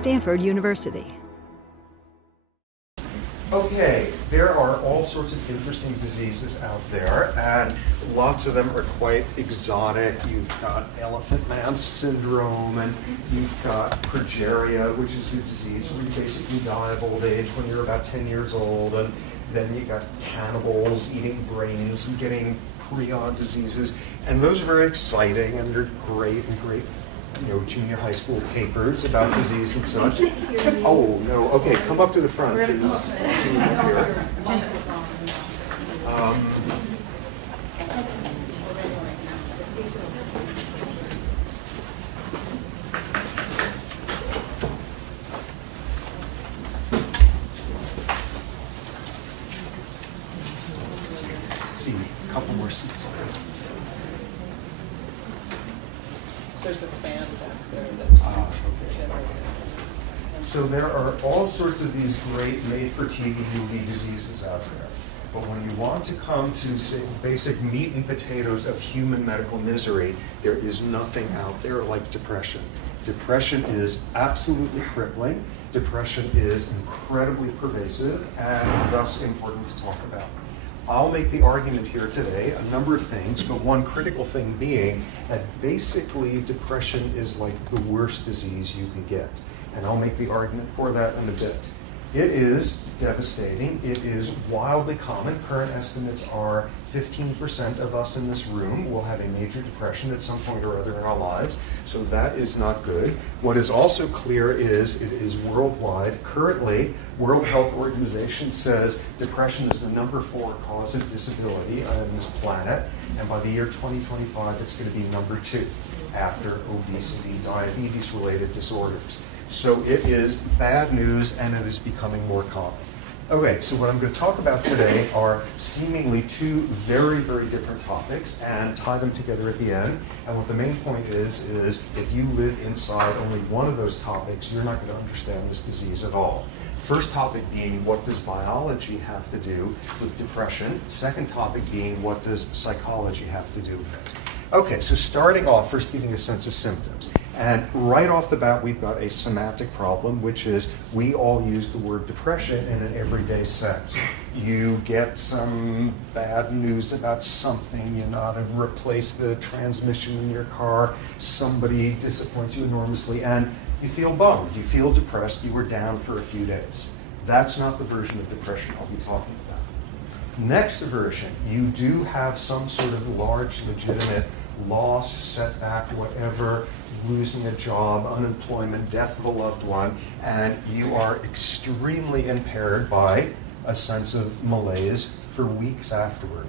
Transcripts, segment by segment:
Stanford University. Okay, there are all sorts of interesting diseases out there, and lots of them are quite exotic. You've got elephant man syndrome, and you've got progeria, which is a disease where you basically die of old age when you're about 10 years old, and then you've got cannibals eating brains and getting prion diseases, and those are very exciting, and they're great and great, junior high school papers about disease and such. Oh, no. Okay, come up to the front. See, a couple more seats. There's a fan back there that's okay. So there are all sorts of these great made-for-TV movie diseases out there. But when you want to come to, say, basic meat and potatoes of human medical misery, there is nothing out there like depression. Depression is absolutely crippling. Depression is incredibly pervasive and thus important to talk about. I'll make the argument here today, a number of things, but one critical thing being that basically depression is like the worst disease you can get. And I'll make the argument for that in a bit. It is devastating. It is wildly common. Current estimates are 15% of us in this room will have a major depression at some point or other in our lives. So that is not good. What is also clear is it is worldwide. Currently, World Health Organization says depression is the #4 cause of disability on this planet. And by the year 2025, it's going to be #2 after obesity, diabetes-related disorders. So it is bad news, and it is becoming more common. Okay, so what I'm going to talk about today are seemingly two very, very different topics and tie them together at the end. And what the main point is if you live inside only one of those topics, you're not going to understand this disease at all. First topic being, what does biology have to do with depression? Second topic being, what does psychology have to do with it? Okay, so starting off, first giving a sense of symptoms. And right off the bat, we've got a somatic problem, which is we all use the word depression in an everyday sense. You get some bad news about something, you know, to replace the transmission in your car, somebody disappoints you enormously, and you feel bummed, you feel depressed, you were down for a few days. That's not the version of depression I'll be talking about. Next version, you do have some sort of large, legitimate loss, setback, whatever, losing a job, unemployment, death of a loved one, and you are extremely impaired by a sense of malaise for weeks afterward.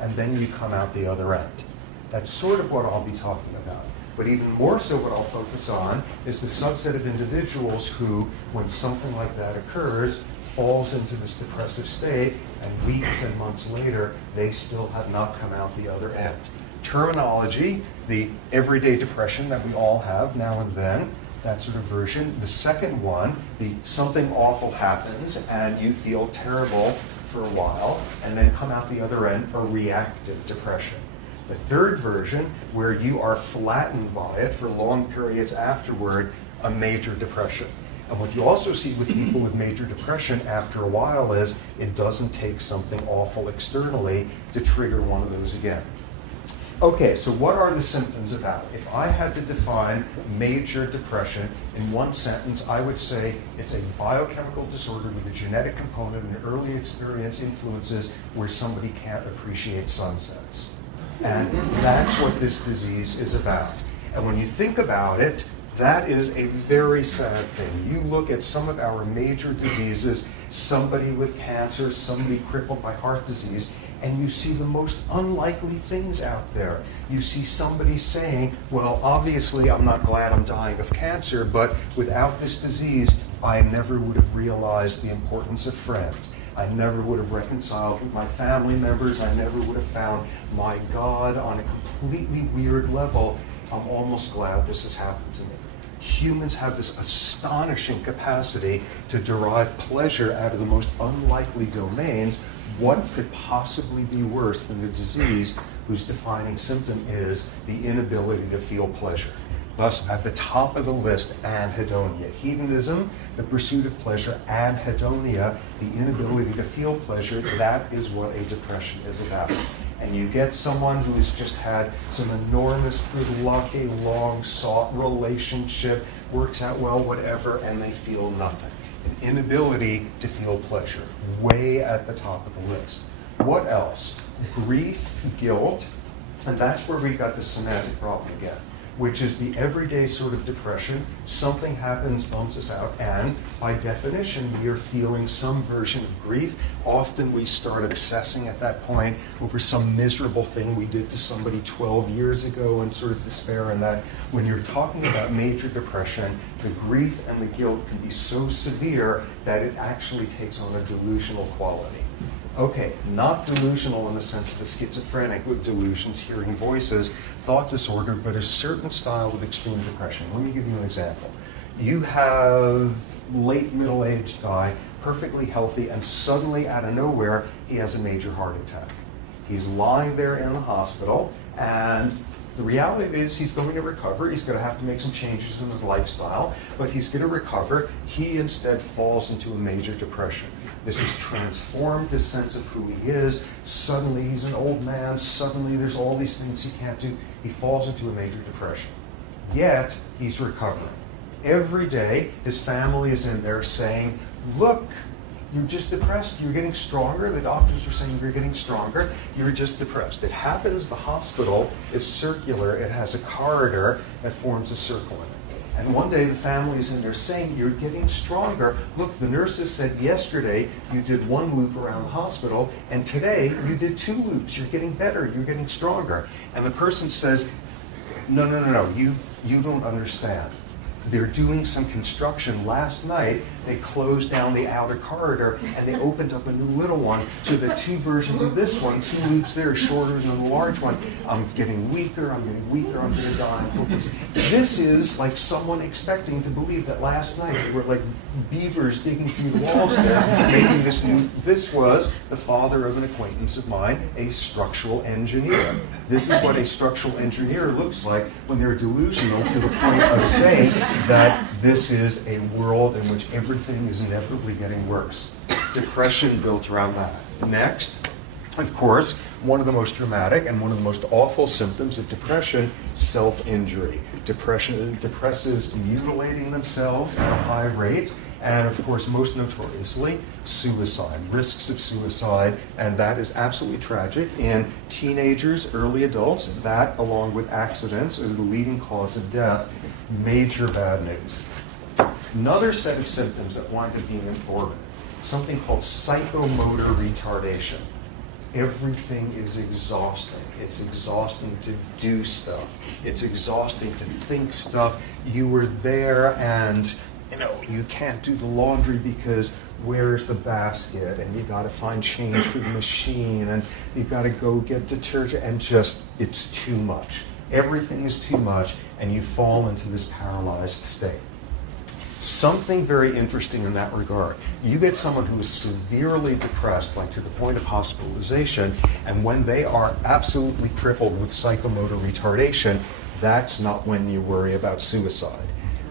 And then you come out the other end. That's sort of what I'll be talking about. But even more so what I'll focus on is the subset of individuals who, when something like that occurs, falls into this depressive state, and weeks and months later, they still have not come out the other end. Terminology, the everyday depression that we all have now and then, that sort of version. The second one, the something awful happens and you feel terrible for a while and then come out the other end, a reactive depression. The third version, where you are flattened by it for long periods afterward, a major depression. And what you also see with people with major depression after a while is it doesn't take something awful externally to trigger one of those again. Okay, so what are the symptoms about? If I had to define major depression in one sentence, I would say it's a biochemical disorder with a genetic component and early experience influences where somebody can't appreciate sunsets. And that's what this disease is about. And when you think about it, that is a very sad thing. You look at some of our major diseases, somebody with cancer, somebody crippled by heart disease, and you see the most unlikely things out there. You see somebody saying, well, obviously I'm not glad I'm dying of cancer, but without this disease, I never would have realized the importance of friends. I never would have reconciled with my family members. I never would have found my God on a completely weird level. I'm almost glad this has happened to me. Humans have this astonishing capacity to derive pleasure out of the most unlikely domains. What could possibly be worse than a disease whose defining symptom is the inability to feel pleasure? Thus, at the top of the list, anhedonia. Hedonism, the pursuit of pleasure, anhedonia, the inability to feel pleasure, that is what a depression is about. And you get someone who has just had some enormous good luck, a long-sought relationship, works out well, whatever, and they feel nothing. An inability to feel pleasure, way at the top of the list. What else? Grief, guilt, and that's where we got the semantic problem again, which is the everyday sort of depression. Something happens, bumps us out, and by definition, we are feeling some version of grief. Often we start obsessing at that point over some miserable thing we did to somebody 12 years ago and sort of despair in that. When you're talking about major depression, the grief and the guilt can be so severe that it actually takes on a delusional quality. Okay, not delusional in the sense of the schizophrenic with delusions, hearing voices, thought disorder, but a certain style of extreme depression. Let me give you an example. You have late middle-aged guy, perfectly healthy, and suddenly out of nowhere, he has a major heart attack. He's lying there in the hospital, and the reality is he's going to recover. He's going to have to make some changes in his lifestyle, but he's going to recover. He instead falls into a major depression. This has transformed his sense of who he is. Suddenly he's an old man. Suddenly there's all these things he can't do. He falls into a major depression. Yet he's recovering. Every day his family is in there saying, look, you're just depressed. You're getting stronger. The doctors are saying you're getting stronger. You're just depressed. It happens the hospital is circular. It has a corridor that forms a circle in it. And one day the family's in there saying, you're getting stronger. Look, the nurses said yesterday you did 1 loop around the hospital, and today you did 2 loops. You're getting better. You're getting stronger. And the person says, no, you don't understand. They're doing some construction. Last night, they closed down the outer corridor and they opened up a new little one so that 2 versions of this one, 2 loops there, shorter than the large one. I'm getting weaker, I'm going to die. This is like someone expecting to believe that last night they were like beavers digging through the walls there, making this new. This was the father of an acquaintance of mine, a structural engineer. This is what a structural engineer looks like when they're delusional to the point of saying that this is a world in which everything is inevitably getting worse. Depression built around that. Next, of course, one of the most dramatic and one of the most awful symptoms of depression, self-injury. Depression depresses mutilating themselves at a high rate, and of course, most notoriously, suicide, risks of suicide, and that is absolutely tragic in teenagers, early adults. That, along with accidents, is the leading cause of death. Major bad news. Another set of symptoms that wind up being informative, something called psychomotor retardation. Everything is exhausting. It's exhausting to do stuff. It's exhausting to think stuff. You were there and you can't do the laundry because where's the basket? And you got to find change for the machine, and you got to go get detergent, and just, it's too much. Everything is too much, and you fall into this paralyzed state. Something very interesting in that regard. You get someone who is severely depressed, like to the point of hospitalization, and when they are absolutely crippled with psychomotor retardation, that's not when you worry about suicide.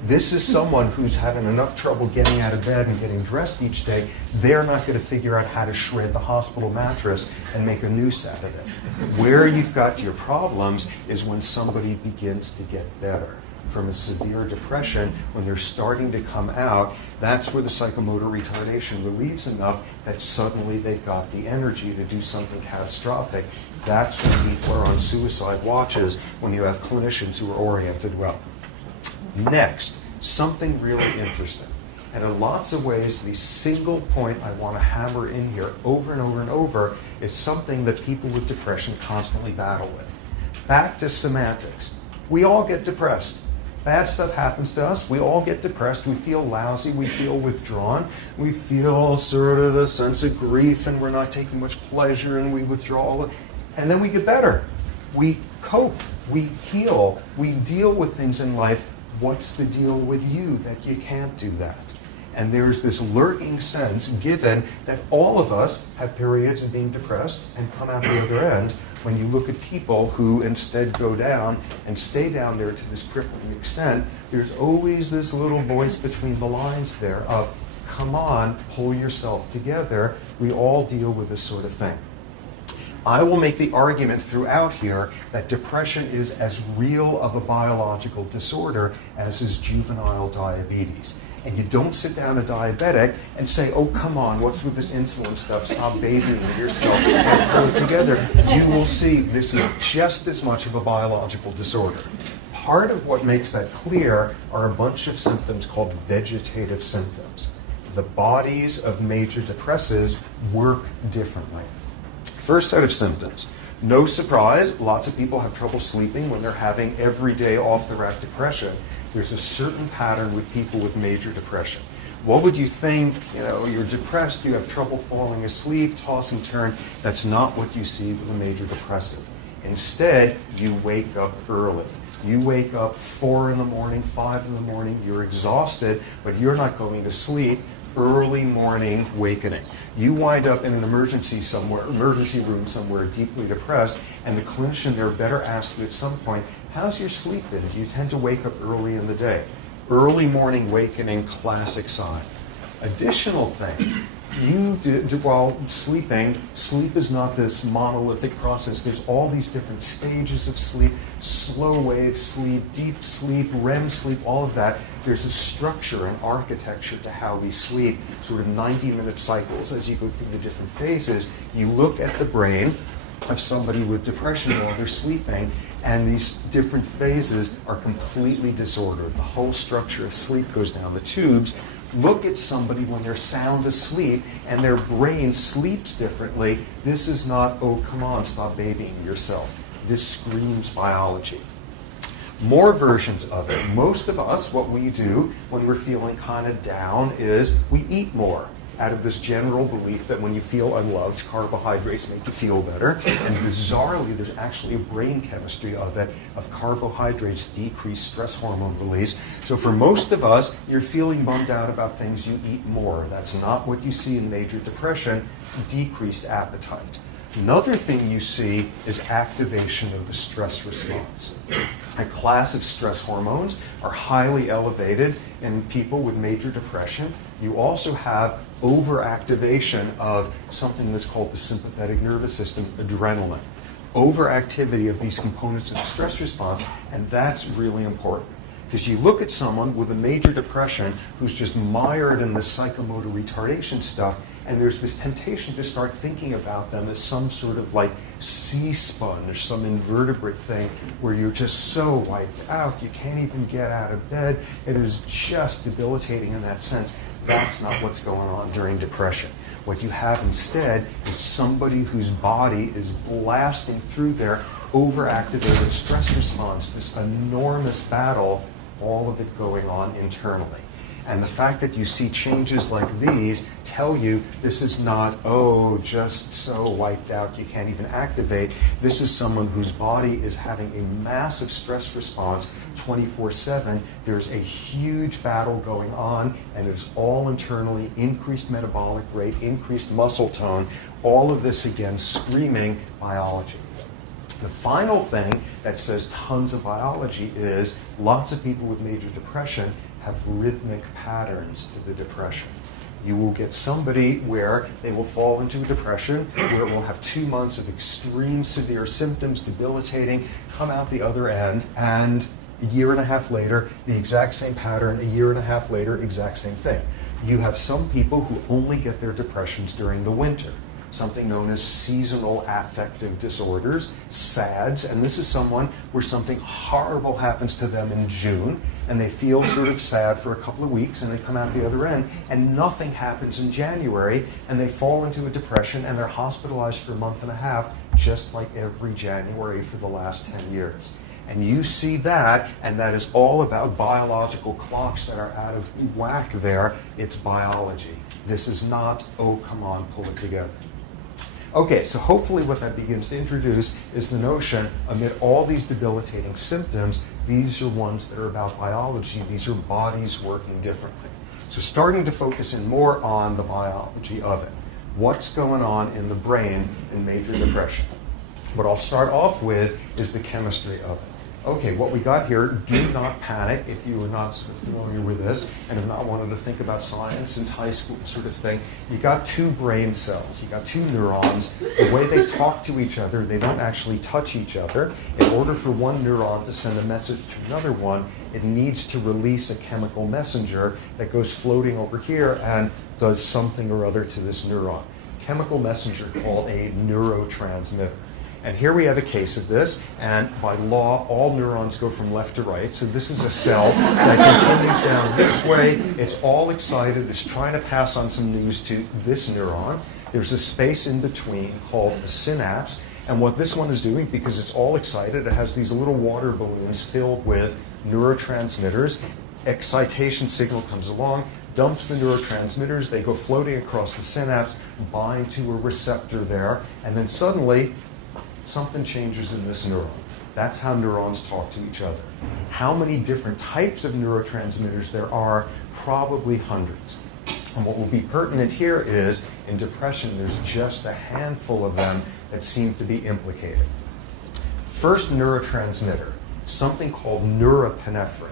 This is someone who's having enough trouble getting out of bed and getting dressed each day. They're not going to figure out how to shred the hospital mattress and make a noose out of it. Where you've got your problems is when somebody begins to get better from a severe depression, when they're starting to come out. That's where the psychomotor retardation relieves enough that suddenly they've got the energy to do something catastrophic. That's when people are on suicide watches, when you have clinicians who are oriented well. Next, something really interesting. And in lots of ways, the single point I want to hammer in here over and over and over is something that people with depression constantly battle with. Back to semantics. We all get depressed. Bad stuff happens to us. We all get depressed. We feel lousy. We feel withdrawn. We feel sort of a sense of grief, and we're not taking much pleasure, and we withdraw. And then we get better. We cope. We heal. We deal with things in life. What's the deal with you that you can't do that? And there's this lurking sense, given that all of us have periods of being depressed and come out the other end, when you look at people who instead go down and stay down there to this crippling extent, there's always this little voice between the lines there of, come on, pull yourself together. We all deal with this sort of thing. I will make the argument throughout here that depression is as real of a biological disorder as is juvenile diabetes. And you don't sit down a diabetic and say, oh, come on, what's with this insulin stuff? Stop babying yourself and pull it together. You will see this is just as much of a biological disorder. Part of what makes that clear are a bunch of symptoms called vegetative symptoms. The bodies of major depressives work differently. First set of symptoms. No surprise, lots of people have trouble sleeping when they're having everyday off-the-rack depression. There's a certain pattern with people with major depression. What would you think? You're depressed, you have trouble falling asleep, toss and turn. That's not what you see with a major depressive. Instead, you wake up early. You wake up 4 in the morning, 5 in the morning, you're exhausted, but you're not going to sleep. Early morning awakening. You wind up in an emergency room somewhere, deeply depressed, and the clinician there better ask you at some point, how's your sleep been? Do you tend to wake up early in the day? Early morning awakening, classic sign. Additional thing, while sleeping, sleep is not this monolithic process. There's all these different stages of sleep, slow wave sleep, deep sleep, REM sleep, all of that. There's a structure and architecture to how we sleep, sort of 90-minute cycles as you go through the different phases. You look at the brain of somebody with depression while they're sleeping, and these different phases are completely disordered. The whole structure of sleep goes down the tubes. Look at somebody when they're sound asleep and their brain sleeps differently. This is not, oh, come on, stop babying yourself. This screams biology. More versions of it. Most of us, what we do when we're feeling kind of down is we eat more, out of this general belief that when you feel unloved, carbohydrates make you feel better. And bizarrely, there's actually a brain chemistry of it, of carbohydrates decrease stress hormone release. So for most of us, you're feeling bummed out about things, you eat more. That's not what you see in major depression, decreased appetite. Another thing you see is activation of the stress response. A class of stress hormones are highly elevated in people with major depression. You also have overactivation of something that's called the sympathetic nervous system, adrenaline. Overactivity of these components of the stress response, and that's really important. Because you look at someone with a major depression who's just mired in this psychomotor retardation stuff, and there's this temptation to start thinking about them as some sort of like sea sponge, some invertebrate thing where you're just so wiped out, you can't even get out of bed. It is just debilitating in that sense. That's not what's going on during depression. What you have instead is somebody whose body is blasting through their overactivated stress response, this enormous battle, all of it going on internally. And the fact that you see changes like these tell you this is not, oh, just so wiped out you can't even activate. This is someone whose body is having a massive stress response 24/7. There's a huge battle going on, and it's all internally, increased metabolic rate, increased muscle tone, all of this, again, screaming biology. The final thing that says tons of biology is lots of people with major depression have rhythmic patterns to the depression. You will get somebody where they will fall into a depression, where it will have 2 months of extreme severe symptoms, debilitating, come out the other end, and a year and a half later, the exact same pattern, a year and a half later, exact same thing. You have some people who only get their depressions during the winter, something known as seasonal affective disorders, SADS, and this is someone where something horrible happens to them in June, and they feel sort of sad for a couple of weeks, and they come out the other end, and nothing happens in January, and they fall into a depression, and they're hospitalized for a month and a half, just like every January for the last 10 years. And you see that, and that is all about biological clocks that are out of whack there. It's biology. This is not, oh, come on, pull it together. Okay, so hopefully what that begins to introduce is the notion, amid all these debilitating symptoms, these are ones that are about biology. These are bodies working differently. So starting to focus in more on the biology of it. What's going on in the brain in major depression? What I'll start off with is the chemistry of it. Okay, what we got here, do not panic if you are not sort of familiar with this and have not wanted to think about science since high school sort of thing. You got two brain cells, you got two neurons. The way they talk to each other, they don't actually touch each other. In order for one neuron to send a message to another one, it needs to release a chemical messenger that goes floating over here and does something or other to this neuron. Chemical messenger called a neurotransmitter. And here we have a case of this, and by law, all neurons go from left to right. So this is a cell that continues down this way. It's all excited. It's trying to pass on some news to this neuron. There's a space in between called the synapse. And what this one is doing, because it's all excited, it has these little water balloons filled with neurotransmitters. Excitation signal comes along, dumps the neurotransmitters. They go floating across the synapse, bind to a receptor there, and then suddenly, something changes in this neuron. That's how neurons talk to each other. How many different types of neurotransmitters there are? Probably hundreds. And what will be pertinent here is, in depression, there's just a handful of them that seem to be implicated. First neurotransmitter, something called norepinephrine.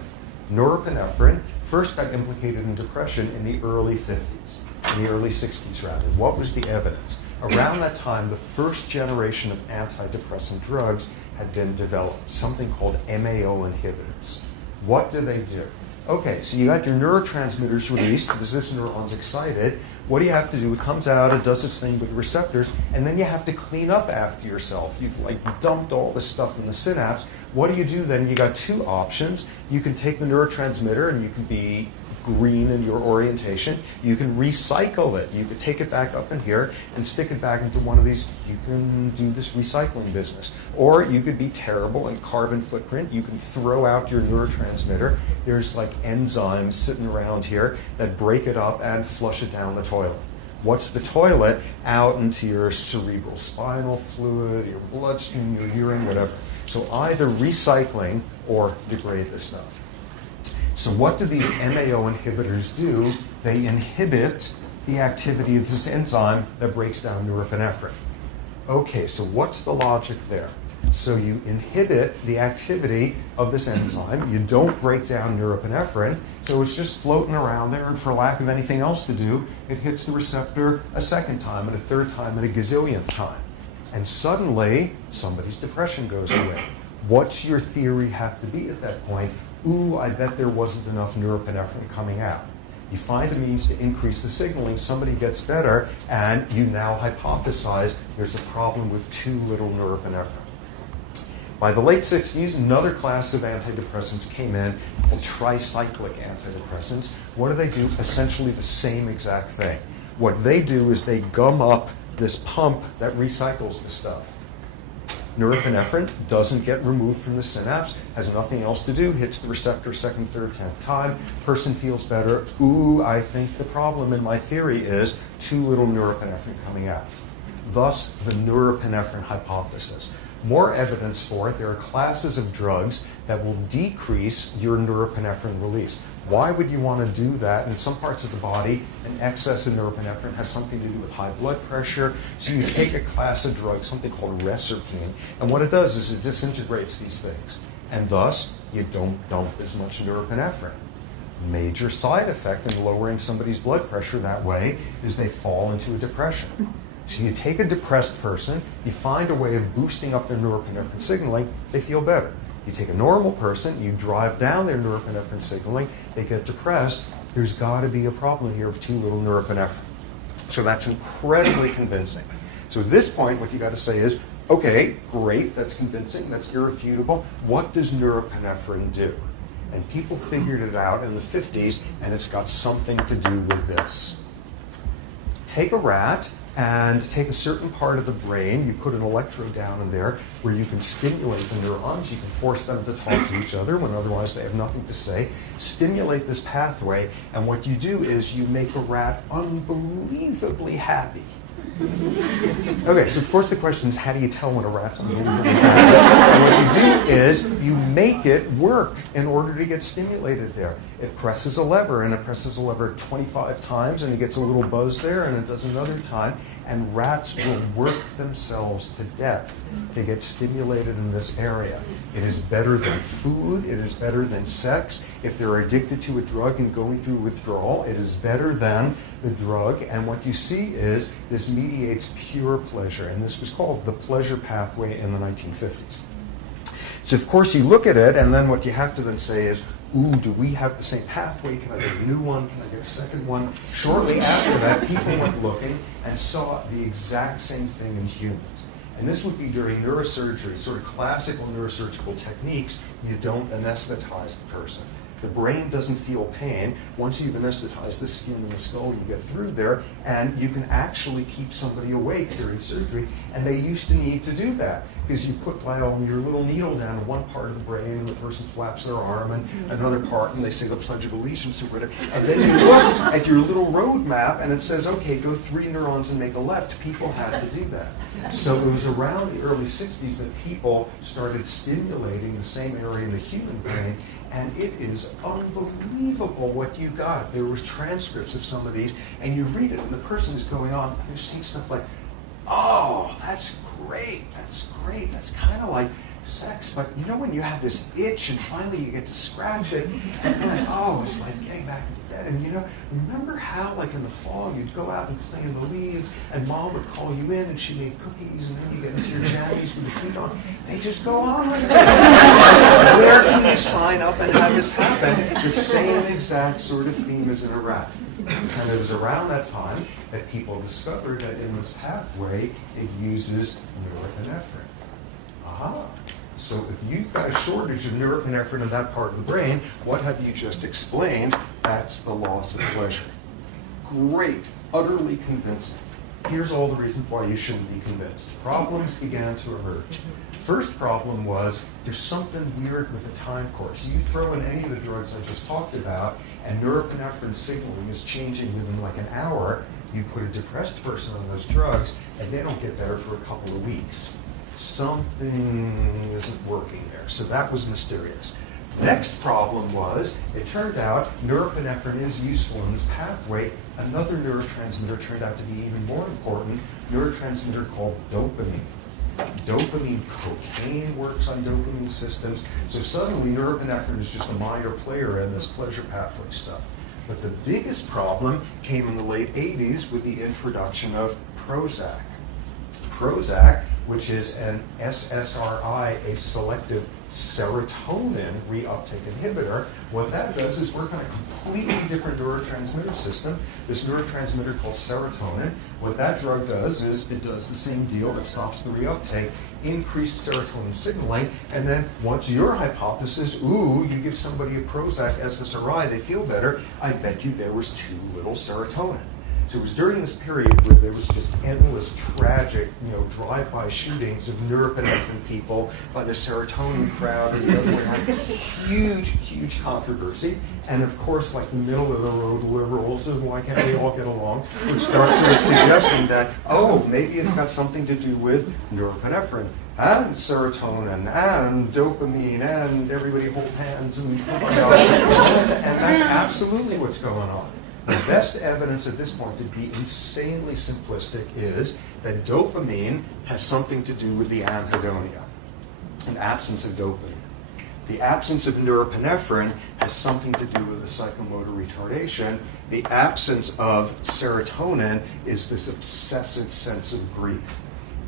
Norepinephrine first got implicated in depression in the early 50s, in the early 60s rather. What was the evidence? Around that time, the first generation of antidepressant drugs had been developed, something called MAO inhibitors. What do they do? Okay, so you got your neurotransmitters released, because this neuron's excited. What do you have to do? It comes out, it does its thing with receptors, and then you have to clean up after yourself. You've dumped all this stuff in the synapse. What do you do then? You got two options. You can take the neurotransmitter and you can be green in your orientation. You can recycle it. You could take it back up in here and stick it back into one of these. You can do this recycling business. Or you could be terrible and carbon footprint. You can throw out your neurotransmitter. There's enzymes sitting around here that break it up and flush it down the toilet. What's the toilet? Out into your cerebral spinal fluid, your bloodstream, your urine, whatever. So either recycling or degrade this stuff. So what do these MAO inhibitors do? They inhibit the activity of this enzyme that breaks down norepinephrine. Okay, so what's the logic there? So you inhibit the activity of this enzyme. You don't break down norepinephrine, so it's just floating around there, and for lack of anything else to do, it hits the receptor a second time, and a third time, and a gazillionth time. And suddenly, somebody's depression goes away. What's your theory have to be at that point? Ooh, I bet there wasn't enough norepinephrine coming out. You find a means to increase the signaling, somebody gets better, and you now hypothesize there's a problem with too little norepinephrine. By the late 60s, another class of antidepressants came in, called tricyclic antidepressants. What do? Essentially the same exact thing. What they do is they gum up this pump that recycles the stuff. Norepinephrine doesn't get removed from the synapse, has nothing else to do, hits the receptor second, third, 10th time, person feels better. Ooh, I think the problem in my theory is too little norepinephrine coming out. Thus, the norepinephrine hypothesis. More evidence for it, there are classes of drugs that will decrease your norepinephrine release. Why would you want to do that? In some parts of the body, an excess of norepinephrine has something to do with high blood pressure. So you take a class of drugs, something called reserpine, and what it does is it disintegrates these things. And thus, you don't dump as much norepinephrine. Major side effect in lowering somebody's blood pressure that way is they fall into a depression. So you take a depressed person, you find a way of boosting up their norepinephrine signaling, they feel better. You take a normal person, you drive down their norepinephrine signaling, they get depressed. There's got to be a problem here of too little norepinephrine. So that's incredibly convincing. So at this point, what you got to say is, okay, great, that's convincing, that's irrefutable. What does norepinephrine do? And people figured it out in the 50s, and it's got something to do with this. Take a rat and take a certain part of the brain, you put an electrode down in there where you can stimulate the neurons, you can force them to talk to each other when otherwise they have nothing to say, stimulate this pathway, and what you do is you make a rat unbelievably happy. Okay, so of course the question is, how do you tell when a rat's on the movement? And what you do is you make it work in order to get stimulated there. It presses a lever, and it presses a lever 25 times, and it gets a little buzz there, and it does another time, and rats will work themselves to death. They get stimulated in this area. It is better than food. It is better than sex. If they're addicted to a drug and going through withdrawal, it is better than the drug. And what you see is this mediates pure pleasure. And this was called the pleasure pathway in the 1950s. So of course you look at it, and then what you have to then say is, ooh, do we have the same pathway? Can I get a new one? Can I get a second one? Shortly after that, people went looking and saw the exact same thing in humans. And this would be during neurosurgery, sort of classical neurosurgical techniques. You don't anesthetize the person. The brain doesn't feel pain. Once you've anesthetized the skin and the skull, you get through there, and you can actually keep somebody awake during surgery. And they used to need to do that, because you put your little needle down in one part of the brain, and the person flaps their arm, and another part, and they say the Pledge of Allegiance or whatever. And then you look at your little road map, and it says, okay, go 3 neurons and make a left. People had to do that. So it was around the early 60s that people started stimulating the same area in the human brain. And it is unbelievable what you got. There was transcripts of some of these, and you read it, and the person is going on, and they're saying stuff like, oh, that's great, that's kind of like sex, but you know when you have this itch, and finally you get to scratch it, and you're like, oh, it's like getting back into bed. And you know, remember how, like in the fall, you'd go out and play in the leaves, and mom would call you in, and she made cookies, and then you get into your jammies with the feet on. They just go on like that. Where can you sign up and have this happen? The same exact sort of theme as in a rat. And it was around that time that people discovered that in this pathway, it uses norepinephrine. Aha. So if you've got a shortage of norepinephrine in that part of the brain, what have you just explained? That's the loss of pleasure. Great, utterly convincing. Here's all the reasons why you shouldn't be convinced. Problems began to emerge. First problem was there's something weird with the time course. You throw in any of the drugs I just talked about, and norepinephrine signaling is changing within like an hour. You put a depressed person on those drugs, and they don't get better for a couple of weeks. Something isn't working there. So that was mysterious. Next problem was, it turned out norepinephrine is useful in this pathway. Another neurotransmitter turned out to be even more important, neurotransmitter called dopamine. Dopamine, cocaine works on dopamine systems. So suddenly norepinephrine is just a minor player in this pleasure pathway stuff. But the biggest problem came in the late 80s with the introduction of Prozac. Prozac, which is an SSRI, a selective serotonin reuptake inhibitor. What that does is work on a completely different neurotransmitter system, this neurotransmitter called serotonin. What that drug does is it does the same deal. It stops the reuptake, increased serotonin signaling, and then what's your hypothesis? Ooh, you give somebody a Prozac SSRI, they feel better. I bet you there was too little serotonin. So it was during this period where there was just endless tragic, drive-by shootings of norepinephrine people by the serotonin crowd and the other way around. Huge, huge controversy. And of course, like the middle of the road liberals, and why can't we all get along, would start sort of suggesting that, oh, maybe it's got something to do with norepinephrine and serotonin and dopamine and everybody hold hands and that's absolutely what's going on. The best evidence at this point, to be insanely simplistic, is that dopamine has something to do with the anhedonia, an absence of dopamine. The absence of norepinephrine has something to do with the psychomotor retardation. The absence of serotonin is this obsessive sense of grief.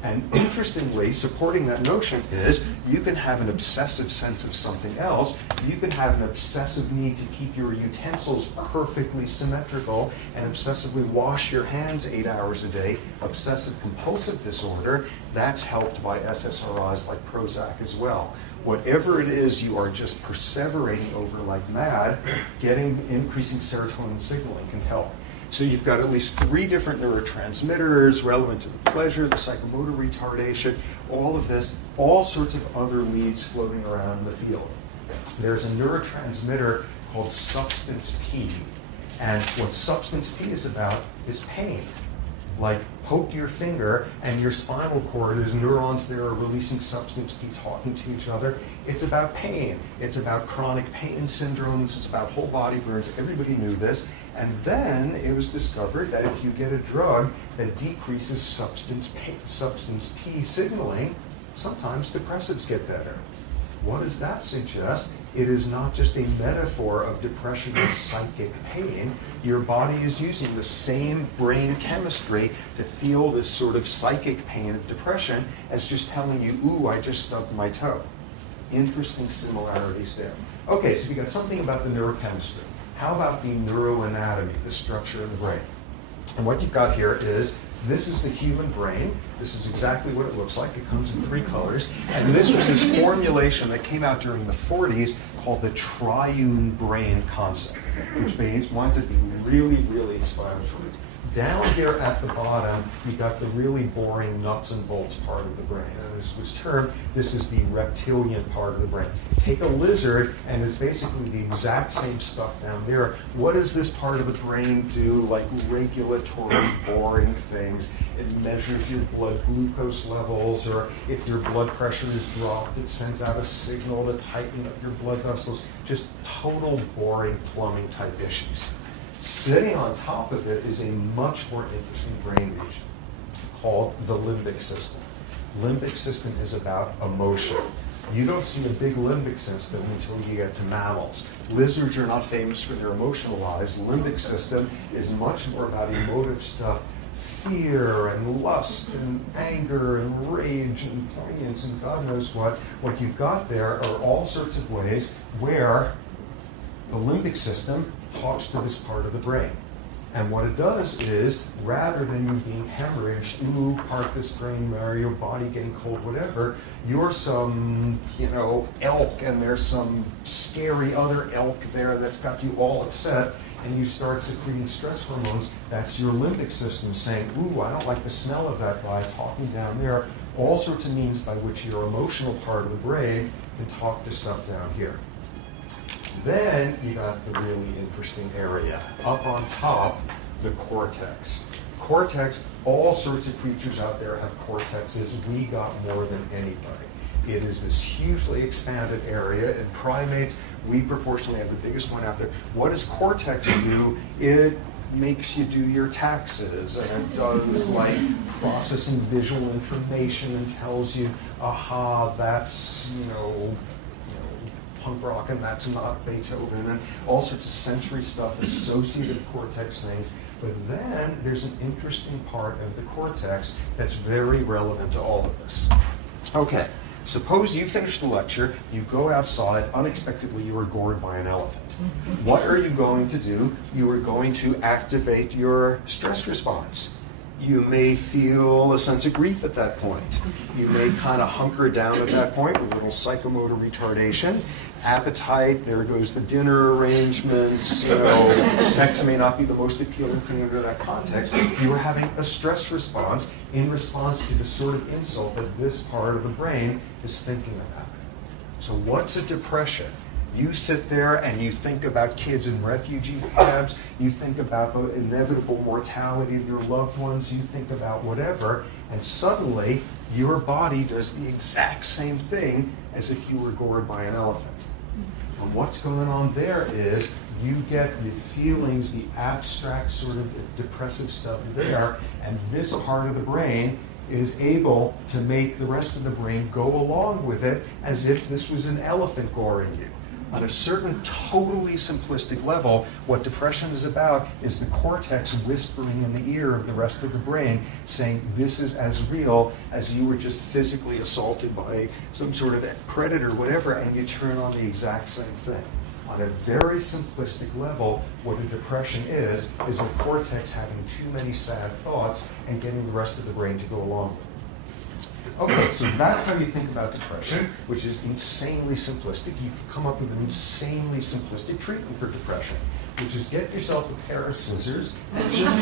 And interestingly, supporting that notion is you can have an obsessive sense of something else. You can have an obsessive need to keep your utensils perfectly symmetrical and obsessively wash your hands 8 hours a day. Obsessive compulsive disorder, that's helped by SSRIs like Prozac as well. Whatever it is you are just perseverating over like mad, increasing serotonin signaling can help. So you've got at least 3 different neurotransmitters relevant to the pleasure, the psychomotor retardation, all of this, all sorts of other leads floating around in the field. There's a neurotransmitter called substance P, and what substance P is about is pain. like poke your finger and your spinal cord is neurons there are releasing substance, be talking to each other. It's about pain. It's about chronic pain syndromes. It's about whole body burns. Everybody knew this. And then it was discovered that if you get a drug that decreases substance P signaling, sometimes depressives get better. What does that suggest? It is not just a metaphor of depression as psychic pain. Your body is using the same brain chemistry to feel this sort of psychic pain of depression as just telling you, ooh, I just stubbed my toe. Interesting similarities there. Okay, so we got something about the neurochemistry. How about the neuroanatomy, the structure of the brain? And what you've got here is, this is the human brain. This is exactly what it looks like. It comes in 3 colors. And this was this formulation that came out during the 40s called the triune brain concept, which winds up being really, really explanatory. Down here at the bottom, you got the really boring nuts and bolts part of the brain. And as was termed, this is the reptilian part of the brain. Take a lizard, and it's basically the exact same stuff down there. What does this part of the brain do? Like regulatory, boring things. It measures your blood glucose levels, or if your blood pressure is dropped, it sends out a signal to tighten up your blood vessels. Just total boring plumbing type issues. Sitting on top of it is a much more interesting brain region called the limbic system. Limbic system is about emotion. You don't see a big limbic system until you get to mammals. Lizards are not famous for their emotional lives. Limbic system is much more about emotive stuff, fear and lust and anger and rage and poignance and God knows what. What you've got there are all sorts of ways where the limbic system talks to this part of the brain. And what it does is, rather than you being hemorrhaged, ooh, part this brain marrow, your body getting cold, whatever, you're some, elk, and there's some scary other elk there that's got you all upset, and you start secreting stress hormones. That's your limbic system saying, ooh, I don't like the smell of that guy talking down there. All sorts of means by which your emotional part of the brain can talk to stuff down here. Then you got the really interesting area. Up on top, the cortex. Cortex, all sorts of creatures out there have cortexes. We got more than anybody. It is this hugely expanded area. In primates, we proportionally have the biggest one out there. What does cortex do? It makes you do your taxes, and it does like processing visual information and tells you, aha, that's, punk rock, and that's not Beethoven, and all sorts of sensory stuff, associative cortex things. But then there's an interesting part of the cortex that's very relevant to all of this. Okay, suppose you finish the lecture, you go outside, unexpectedly you are gored by an elephant. What are you going to do? You are going to activate your stress response. You may feel a sense of grief at that point. You may kind of hunker down at that point with a little psychomotor retardation. Appetite, there goes the dinner arrangements, sex may not be the most appealing thing under that context. You are having a stress response in response to the sort of insult that this part of the brain is thinking about. So what's a depression? You sit there and you think about kids in refugee camps, you think about the inevitable mortality of your loved ones, you think about whatever, and suddenly your body does the exact same thing as if you were gored by an elephant. And what's going on there is you get the feelings, the abstract sort of depressive stuff there, and this part of the brain is able to make the rest of the brain go along with it as if this was an elephant goring you. On a certain totally simplistic level, what depression is about is the cortex whispering in the ear of the rest of the brain, saying this is as real as you were just physically assaulted by some sort of predator, whatever, and you turn on the exact same thing. On a very simplistic level, what a depression is the cortex having too many sad thoughts and getting the rest of the brain to go along with it. Okay, so that's how you think about depression, which is insanely simplistic. You can come up with an insanely simplistic treatment for depression, which is get yourself a pair of scissors and just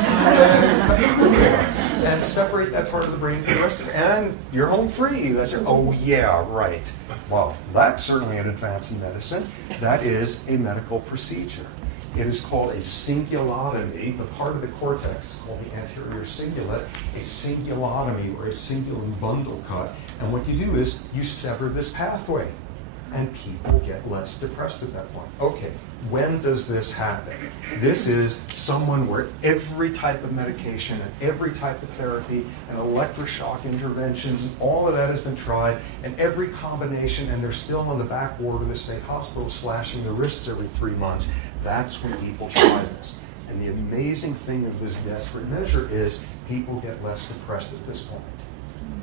and separate that part of the brain from the rest of it, and you're home free. That's your, oh yeah, right. Well, that's certainly an advance in medicine. That is a medical procedure. It is called a cingulotomy. The part of the cortex is called the anterior cingulate, a cingulotomy or a cingulate bundle cut. And what you do is you sever this pathway, and people get less depressed at that point. Okay, when does this happen? This is someone where every type of medication and every type of therapy and electroshock interventions and all of that has been tried, and every combination, and they're still on the back ward of the state hospital slashing their wrists every 3 months. That's when people try this. And the amazing thing of this desperate measure is people get less depressed at this point.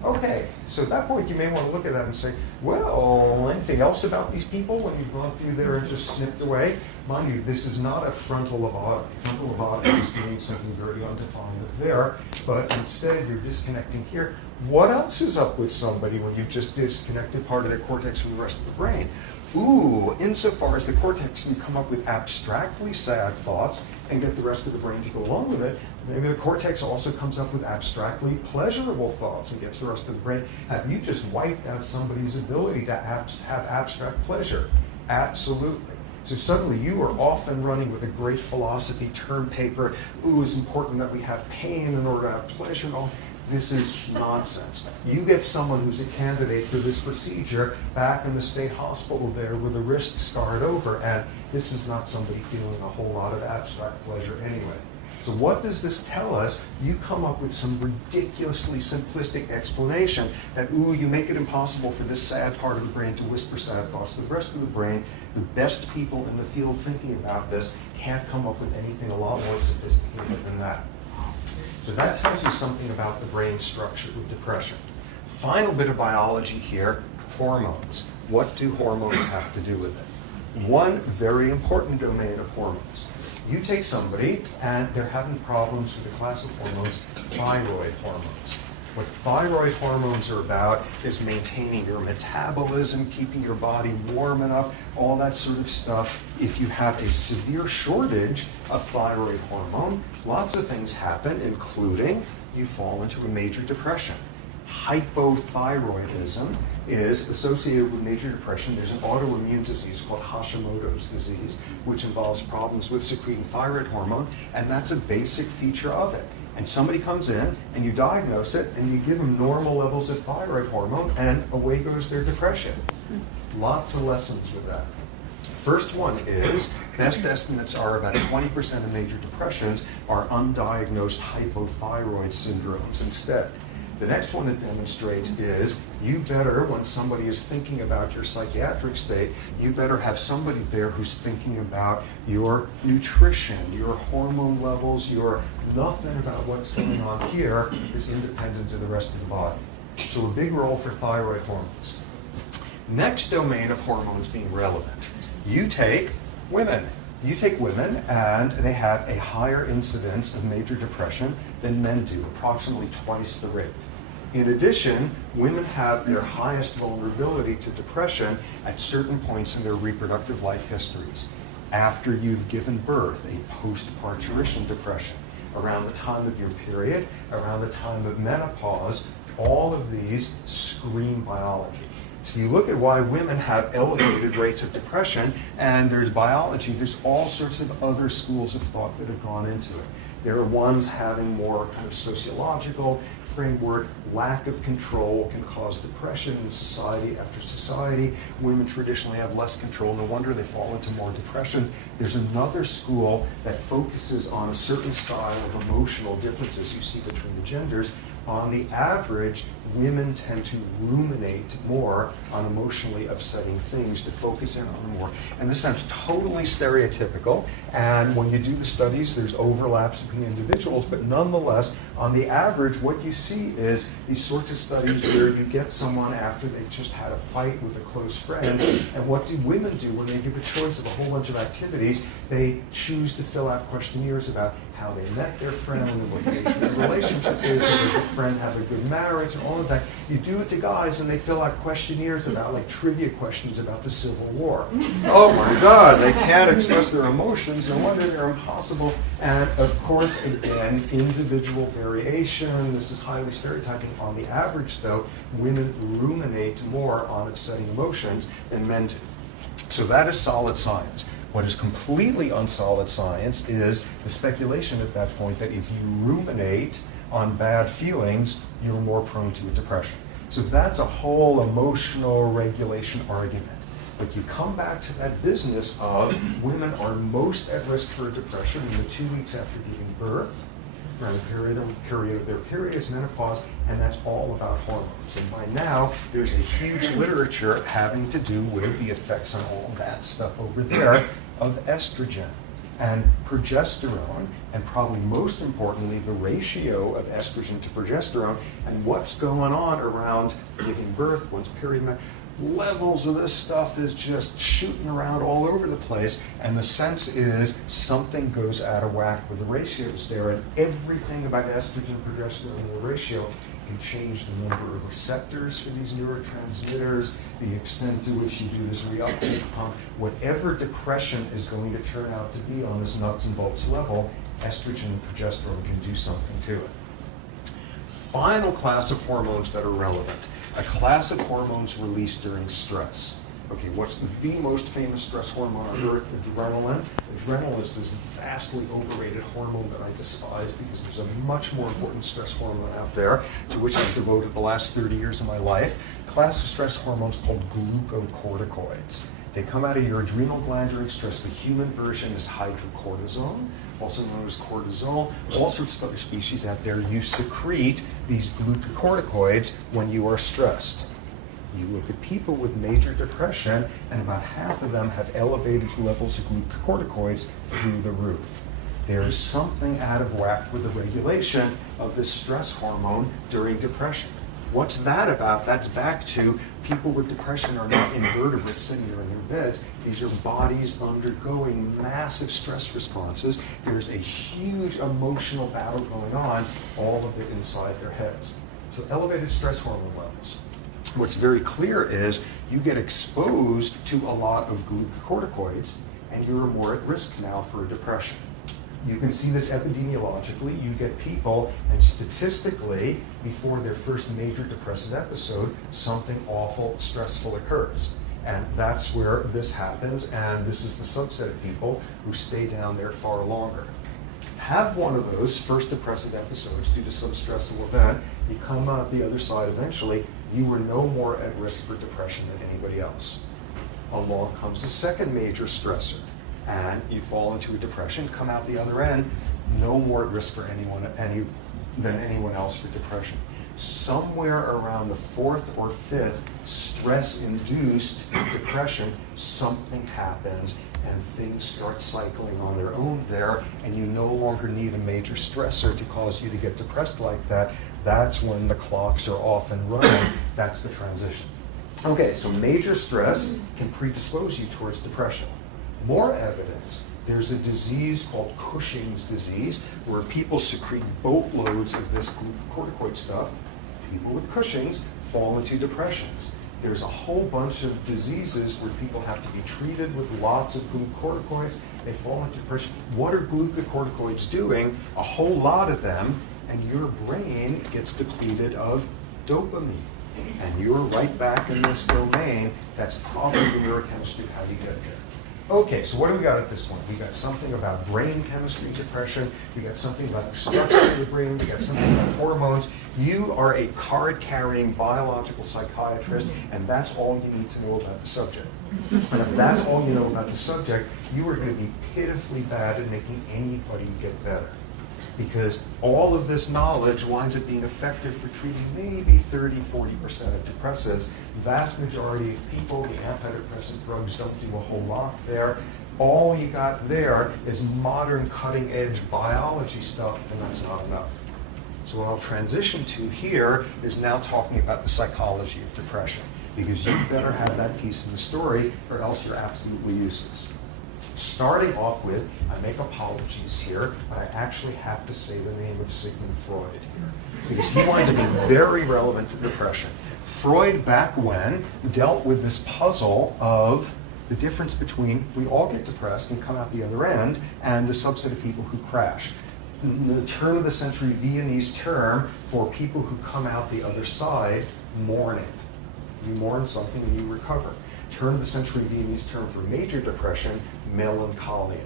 Okay, so at that point you may want to look at that and say, well, anything else about these people when you've gone through there and just snipped away? Mind you, this is not a frontal lobotomy. Frontal lobotomy is doing something very undefined up there, but instead you're disconnecting here. What else is up with somebody when you've just disconnected part of their cortex from the rest of the brain? Ooh, insofar as the cortex can come up with abstractly sad thoughts and get the rest of the brain to go along with it, maybe the cortex also comes up with abstractly pleasurable thoughts and gets the rest of the brain. Have you just wiped out somebody's ability to have abstract pleasure? Absolutely. So suddenly you are off and running with a great philosophy term paper. Ooh, it's important that we have pain in order to have pleasure and all. This is nonsense. You get someone who's a candidate for this procedure back in the state hospital there with the wrist scarred over, and this is not somebody feeling a whole lot of abstract pleasure anyway. So what does this tell us? You come up with some ridiculously simplistic explanation that, ooh, you make it impossible for this sad part of the brain to whisper sad thoughts to the rest of the brain. The best people in the field thinking about this can't come up with anything a lot more sophisticated than that. So that tells you something about the brain structure with depression. Final bit of biology here, hormones. What do hormones have to do with it? One very important domain of hormones. You take somebody and they're having problems with a class of hormones, thyroid hormones. What thyroid hormones are about is maintaining your metabolism, keeping your body warm enough, all that sort of stuff. If you have a severe shortage of thyroid hormone, lots of things happen, including you fall into a major depression. Hypothyroidism is associated with major depression. There's an autoimmune disease called Hashimoto's disease, which involves problems with secreting thyroid hormone, and that's a basic feature of it. And somebody comes in, and you diagnose it, and you give them normal levels of thyroid hormone, and away goes their depression. Lots of lessons with that. First one is, best estimates are about 20% of major depressions are undiagnosed hypothyroid syndromes instead. The next one it demonstrates is you better, when somebody is thinking about your psychiatric state, you better have somebody there who's thinking about your nutrition, your hormone levels, your nothing about what's going on here is independent of the rest of the body. So a big role for thyroid hormones. Next domain of hormones being relevant. You take women. You take women and they have a higher incidence of major depression than men do, approximately twice the rate. In addition, women have their highest vulnerability to depression at certain points in their reproductive life histories. After you've given birth, a post-parturition depression, around the time of your period, around the time of menopause, all of these scream biology. So you look at why women have elevated rates of depression, and there's biology, there's all sorts of other schools of thought that have gone into it. There are ones having more kind of sociological framework. Lack of control can cause depression in society after society. Women traditionally have less control. No wonder they fall into more depression. There's another school that focuses on a certain style of emotional differences you see between the genders. On the average, women tend to ruminate more on emotionally upsetting things, to focus in on them more. And this sounds totally stereotypical, and when you do the studies, there's overlaps between individuals, but nonetheless, on the average, what you see is these sorts of studies where you get someone after they've just had a fight with a close friend, and what do women do when they give a choice of a whole bunch of activities? They choose to fill out questionnaires about how they met their friend, and what the relationship is, and does the friend have a good marriage, and all of that. You do it to guys and they fill out questionnaires about like trivia questions about the Civil War. Oh my God, they can't express their emotions, no wonder they're impossible. And of course, again, individual variation, this is highly stereotyping. On the average though, women ruminate more on exciting emotions than men do. So that is solid science. What is completely unsolid science is the speculation at that point that if you ruminate on bad feelings, you're more prone to a depression. So that's a whole emotional regulation argument. But you come back to that business of women are most at risk for depression in the 2 weeks after giving birth, around the period of their periods, menopause, and that's all about hormones. And by now, there's a huge literature having to do with the effects on all that stuff over there of estrogen and progesterone, and probably most importantly, the ratio of estrogen to progesterone and what's going on around giving birth, one's period. Levels of this stuff is just shooting around all over the place, and the sense is something goes out of whack with the ratios there, and everything about estrogen, progesterone, and the ratio can change the number of receptors for these neurotransmitters, the extent to which you do this reuptake pump. Whatever depression is going to turn out to be on this nuts and bolts level, estrogen and progesterone can do something to it. Final class of hormones that are relevant. A class of hormones released during stress. Okay, what's the most famous stress hormone on earth? Adrenaline. Adrenaline is this vastly overrated hormone that I despise because there's a much more important stress hormone out there to which I've devoted the last 30 years of my life. A class of stress hormones called glucocorticoids. They come out of your adrenal gland during stress. The human version is hydrocortisone, also known as cortisol. All sorts of other species out there, you secrete these glucocorticoids when you are stressed. You look at people with major depression, and about half of them have elevated levels of glucocorticoids through the roof. There is something out of whack with the regulation of this stress hormone during depression. What's that about? That's back to people with depression are not invertebrates sitting there in their beds. These are bodies undergoing massive stress responses. There's a huge emotional battle going on, all of it inside their heads. So elevated stress hormone levels. What's very clear is you get exposed to a lot of glucocorticoids and you're more at risk now for a depression. You can see this epidemiologically. You get people, and statistically, before their first major depressive episode, something awful, stressful occurs. And that's where this happens, and this is the subset of people who stay down there far longer. Have one of those first depressive episodes due to some stressful event, you come out the other side eventually, you were no more at risk for depression than anybody else. Along comes the second major stressor, and you fall into a depression, come out the other end, no more at risk for than anyone else for depression. Somewhere around the fourth or fifth stress-induced depression, something happens and things start cycling on their own there, and you no longer need a major stressor to cause you to get depressed like that. That's when the clocks are off and running. That's the transition. Okay, so major stress can predispose you towards depression. More evidence, there's a disease called Cushing's disease, where people secrete boatloads of this glucocorticoid stuff. People with Cushing's fall into depressions. There's a whole bunch of diseases where people have to be treated with lots of glucocorticoids. They fall into depression. What are glucocorticoids doing? A whole lot of them, and your brain gets depleted of dopamine. And you're right back in this domain. That's probably the neurochemistry of how you get there. Okay, so what do we got at this point? We got something about brain chemistry depression. We got something about the structure of the brain. We got something about hormones. You are a card-carrying biological psychiatrist, and that's all you need to know about the subject. And if that's all you know about the subject, you are going to be pitifully bad at making anybody get better. Because all of this knowledge winds up being effective for treating maybe 30–40% of depressives. The vast majority of people, the antidepressant drugs don't do a whole lot there. All you got there is modern cutting-edge biology stuff, and that's not enough. So what I'll transition to here is now talking about the psychology of depression, because you better have that piece in the story, or else you're absolutely useless. Starting off with, I make apologies here, but I actually have to say the name of Sigmund Freud here, because he winds up being very relevant to depression. Freud, back when, dealt with this puzzle of the difference between we all get depressed and come out the other end, and the subset of people who crash. The turn of the century Viennese term for people who come out the other side, mourning. You mourn something and you recover. Turn of the century Viennese term for major depression, melancholia.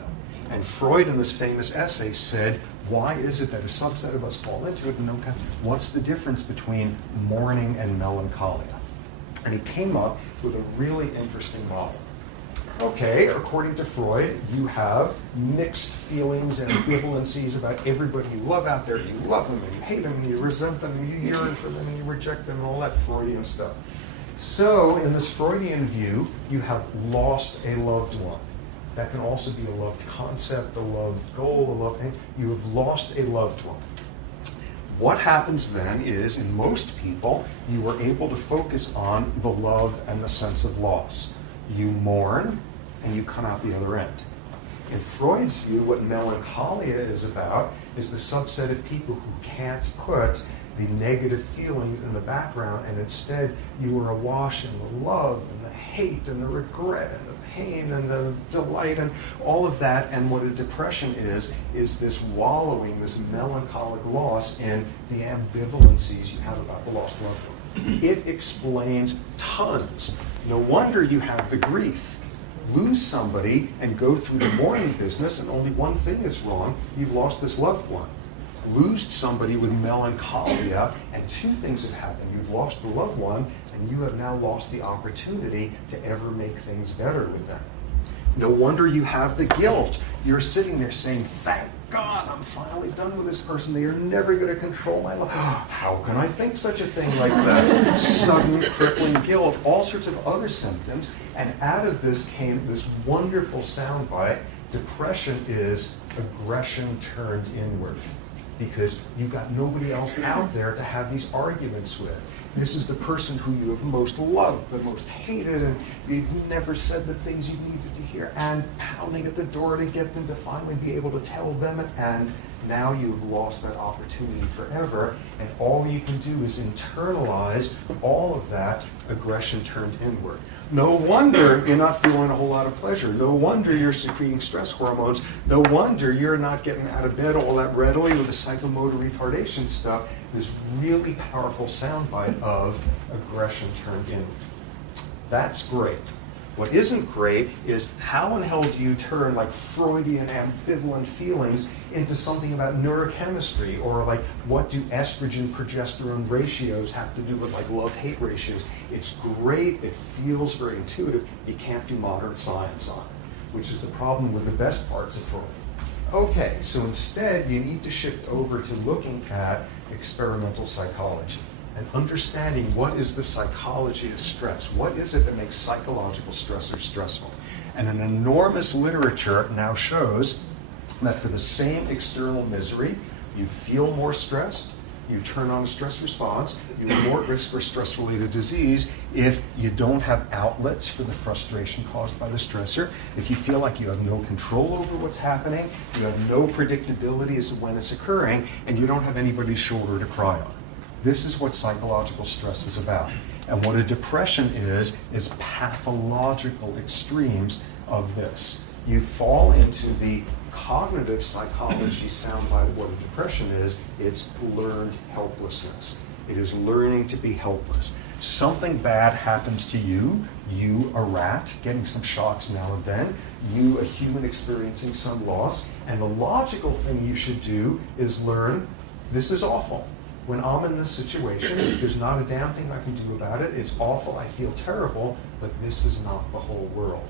And Freud in this famous essay said, why is it that a subset of us fall into it and no time? What's the difference between mourning and melancholia? And he came up with a really interesting model. Okay, according to Freud, you have mixed feelings and ambivalencies about everybody you love out there. You love them and you hate them and you resent them and you yearn for them and you reject them and all that Freudian stuff. So in this Freudian view, you have lost a loved one. That can also be a loved concept, a loved goal, a loved thing. You have lost a loved one. What happens then is, in most people, you are able to focus on the love and the sense of loss. You mourn, and you come out the other end. In Freud's view, what melancholia is about is the subset of people who can't put the negative feelings in the background, and instead you are awash in the love and the hate and the regret and the pain and the delight and all of that. And what a depression is this wallowing, this melancholic loss in the ambivalencies you have about the lost loved one. It explains tons. No wonder you have the grief. Lose somebody and go through the mourning business and only one thing is wrong, you've lost this loved one. Lose somebody with melancholia and two things have happened. You've lost the loved one and you have now lost the opportunity to ever make things better with them. No wonder you have the guilt. You're sitting there saying, thank God, I'm finally done with this person. They are never going to control my life. How can I think such a thing like that? Sudden crippling guilt, all sorts of other symptoms. And out of this came this wonderful soundbite. Depression is aggression turned inward. Because you've got nobody else out there to have these arguments with. This is the person who you have most loved, but most hated, and you've never said the things you needed to hear, and pounding at the door to get them to finally be able to tell them it, and now you've lost that opportunity forever, and all you can do is internalize all of that aggression turned inward. No wonder you're not feeling a whole lot of pleasure. No wonder you're secreting stress hormones. No wonder you're not getting out of bed all that readily with the psychomotor retardation stuff. This really powerful soundbite of aggression turned inward. That's great. What isn't great is how in the hell do you turn like Freudian ambivalent feelings into something about neurochemistry, or like what do estrogen progesterone ratios have to do with like love-hate ratios? It's great, it feels very intuitive, you can't do modern science on it, which is the problem with the best parts of Freud. Okay, so instead you need to shift over to looking at experimental psychology and understanding what is the psychology of stress. What is it that makes psychological stressors stressful? And an enormous literature now shows that for the same external misery, you feel more stressed, you turn on a stress response, you're more at risk for stress-related disease if you don't have outlets for the frustration caused by the stressor, if you feel like you have no control over what's happening, you have no predictability as to when it's occurring, and you don't have anybody's shoulder to cry on. This is what psychological stress is about. And what a depression is pathological extremes of this. You fall into the cognitive psychology soundbite of what a depression is. It's learned helplessness. It is learning to be helpless. Something bad happens to you, a rat, getting some shocks now and then, you, a human experiencing some loss, and the logical thing you should do is learn, this is awful. When I'm in this situation, there's not a damn thing I can do about it. It's awful, I feel terrible, but this is not the whole world.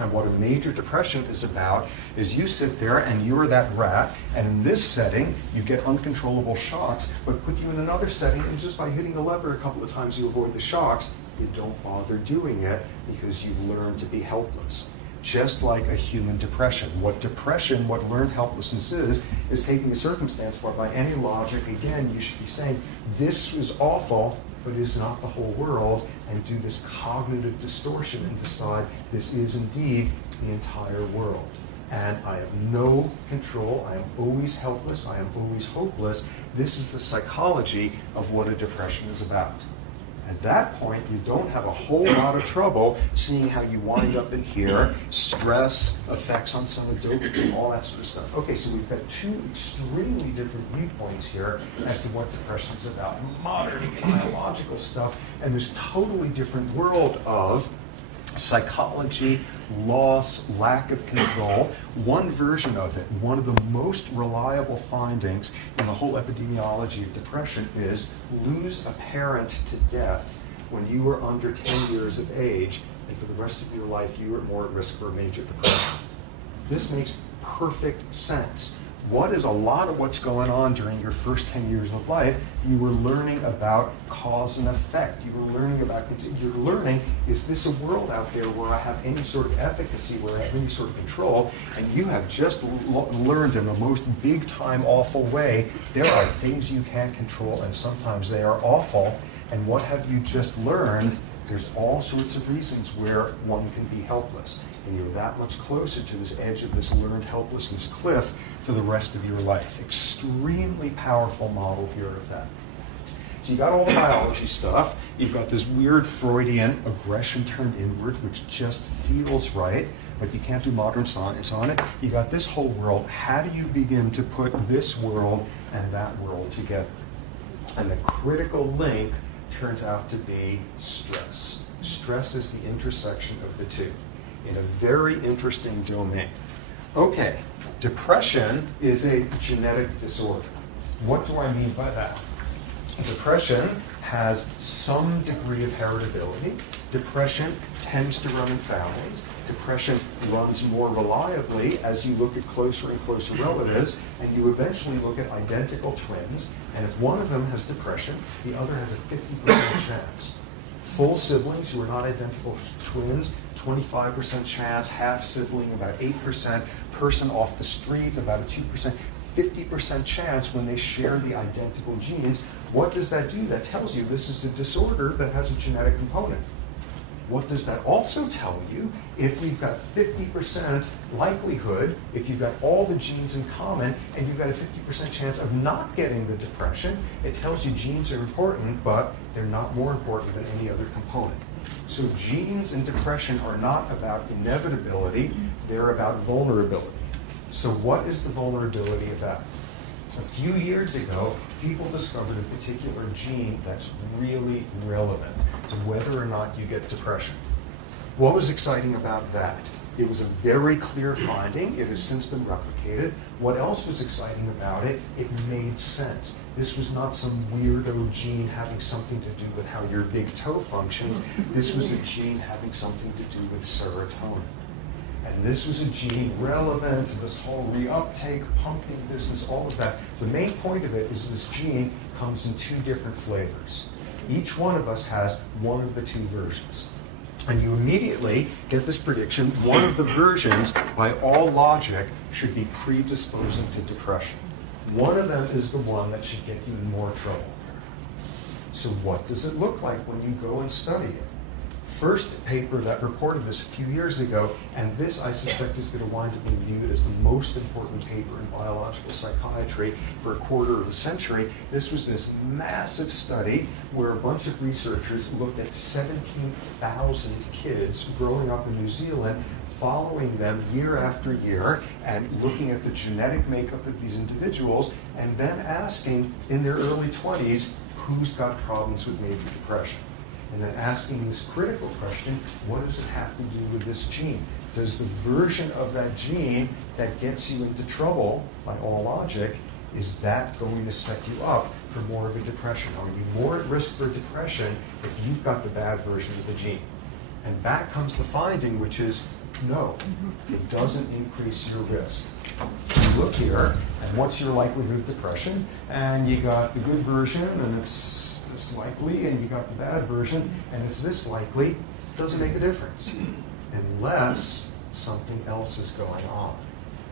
And what a major depression is about is you sit there and you're that rat, and in this setting, you get uncontrollable shocks, but put you in another setting, and just by hitting the lever a couple of times you avoid the shocks, you don't bother doing it because you've learned to be helpless. Just like a human depression. What learned helplessness is taking a circumstance where by any logic, again, you should be saying, this is awful, but is not the whole world, and do this cognitive distortion and decide this is indeed the entire world. And I have no control, I am always helpless, I am always hopeless. This is the psychology of what a depression is about. At that point, you don't have a whole lot of trouble seeing how you wind up in here, stress, effects on some dopamine, all that sort of stuff. Okay, so we've got two extremely different viewpoints here as to what depression is about. Modern biological stuff, and this totally different world of psychology, loss, lack of control. One version of it, one of the most reliable findings in the whole epidemiology of depression is lose a parent to death when you were under 10 years of age, and for the rest of your life you are more at risk for a major depression. This makes perfect sense. What is a lot of what's going on during your first 10 years of life? You were learning about cause and effect. You were learning about, you're learning, is this a world out there where I have any sort of efficacy, where I have any sort of control? And you have just learned in the most big time awful way, there are things you can't control and sometimes they are awful. And what have you just learned? There's all sorts of reasons where one can be helpless. And you're that much closer to this edge of this learned helplessness cliff for the rest of your life. Extremely powerful model here of that. So you got all the biology stuff. You've got this weird Freudian aggression turned inward, which just feels right, but you can't do modern science on it. You got this whole world. How do you begin to put this world and that world together? And the critical link turns out to be stress. Stress is the intersection of the two in a very interesting domain. Okay, depression is a genetic disorder. What do I mean by that? Depression has some degree of heritability. Depression tends to run in families. Depression runs more reliably as you look at closer and closer relatives, and you eventually look at identical twins, and if one of them has depression, the other has a 50% chance. Full siblings who are not identical twins, 25% chance, half sibling, about 8%, person off the street, about a 2%, 50% chance when they share the identical genes. What does that do? That tells you this is a disorder that has a genetic component. What does that also tell you? If we've got 50% likelihood, if you've got all the genes in common, and you've got a 50% chance of not getting the depression, it tells you genes are important, but they're not more important than any other component. So genes in depression are not about inevitability, they're about vulnerability. So what is the vulnerability about? A few years ago, people discovered a particular gene that's really relevant to whether or not you get depression. What was exciting about that? It was a very clear finding. It has since been replicated. What else was exciting about it? It made sense. This was not some weirdo gene having something to do with how your big toe functions. This was a gene having something to do with serotonin. And this was a gene relevant to this whole reuptake, pumping business, all of that. The main point of it is this gene comes in two different flavors. Each one of us has one of the two versions. And you immediately get this prediction, one of the versions, by all logic, should be predisposing to depression. One of them is the one that should get you in more trouble. So what does it look like when you go and study it? First paper that reported this a few years ago, and this I suspect is going to wind up being viewed as the most important paper in biological psychiatry for a quarter of a century. This was this massive study where a bunch of researchers looked at 17,000 kids growing up in New Zealand, following them year after year and looking at the genetic makeup of these individuals, and then asking in their early 20s, who's got problems with major depression? And then asking this critical question, what does it have to do with this gene? Does the version of that gene that gets you into trouble, by all logic, is that going to set you up for more of a depression? Are you more at risk for depression if you've got the bad version of the gene? And back comes the finding, which is no, it doesn't increase your risk. You look here, and what's your likelihood of depression? And you got the good version, and it's this likely, and you got the bad version, and it's this likely. Doesn't make a difference unless something else is going on,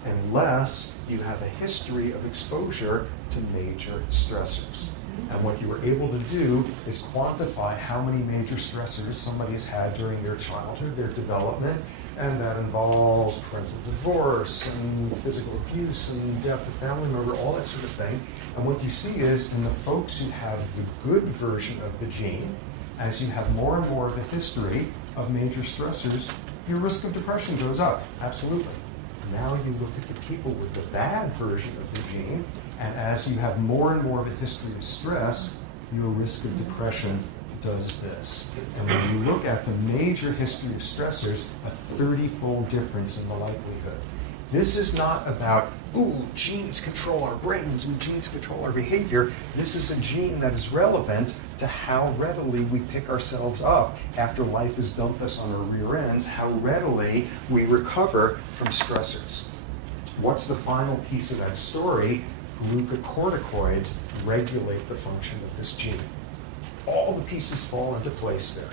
unless you have a history of exposure to major stressors. And what you were able to do is quantify how many major stressors somebody has had during their childhood, their development, and that involves parental divorce and physical abuse and death of family member, all that sort of thing. And what you see is in the folks who have the good version of the gene, as you have more and more of a history of major stressors, your risk of depression goes up, absolutely. Now you look at the people with the bad version of the gene, and as you have more and more of a history of stress, your risk of depression does this. And when you look at the major history of stressors, a 30-fold difference in the likelihood. This is not about, ooh, genes control our brains and genes control our behavior. This is a gene that is relevant to how readily we pick ourselves up after life has dumped us on our rear ends, how readily we recover from stressors. What's the final piece of that story? Glucocorticoids regulate the function of this gene. All the pieces fall into place there.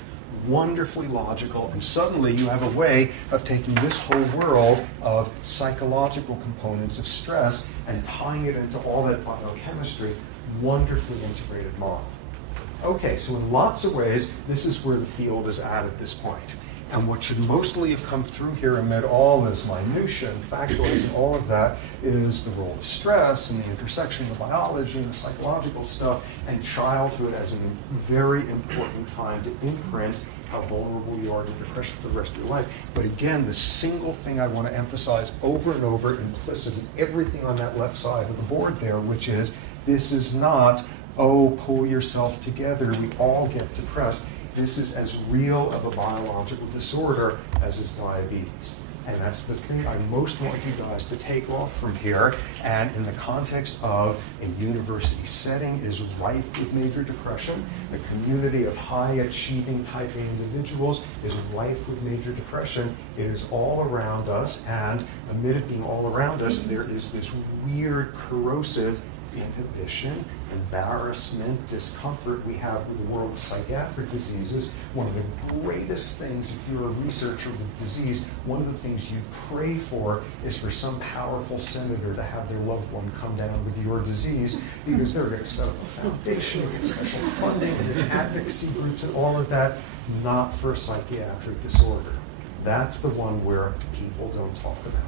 Wonderfully logical, and suddenly you have a way of taking this whole world of psychological components of stress and tying it into all that biochemistry, wonderfully integrated model. Okay, so in lots of ways, this is where the field is at this point. And what should mostly have come through here amid all this minutia and factoids and all of that is the role of stress and the intersection of the biology and the psychological stuff, and childhood as a very important time to imprint how vulnerable you are to depression for the rest of your life. But again, the single thing I want to emphasize over and over, implicit in everything on that left side of the board there, which is this is not, oh, pull yourself together, we all get depressed. This is as real of a biological disorder as is diabetes. And that's the thing I most want you guys to take off from here. And in the context of a university setting is rife with major depression. The community of high-achieving type A individuals is rife with major depression. It is all around us, and amid it being all around us, there is this weird, corrosive inhibition, embarrassment, discomfort we have with the world of psychiatric diseases. One of the greatest things, if you're a researcher with disease, one of the things you pray for is for some powerful senator to have their loved one come down with your disease, because they're going to set up a foundation and get special funding and advocacy groups and all of that, not for a psychiatric disorder. That's the one where people don't talk about it.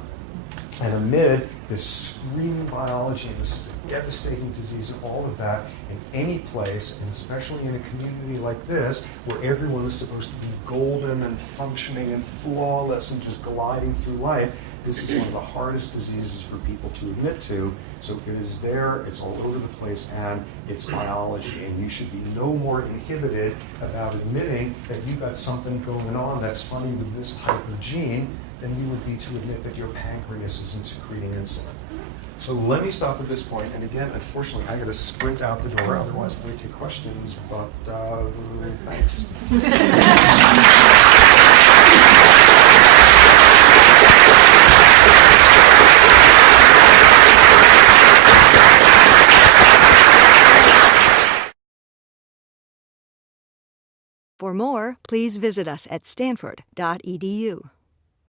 And amid this screaming biology, and this is a devastating disease and all of that, in any place, and especially in a community like this, where everyone is supposed to be golden and functioning and flawless and just gliding through life, this is one of the hardest diseases for people to admit to. So it is there, it's all over the place, and it's biology. And you should be no more inhibited about admitting that you've got something going on that's funny with this type of gene than you would be to admit that your pancreas isn't secreting insulin. So let me stop at this point. And again, unfortunately, I got to sprint out the door. Otherwise, I'm going to take questions. But thanks. For more, please visit us at stanford.edu.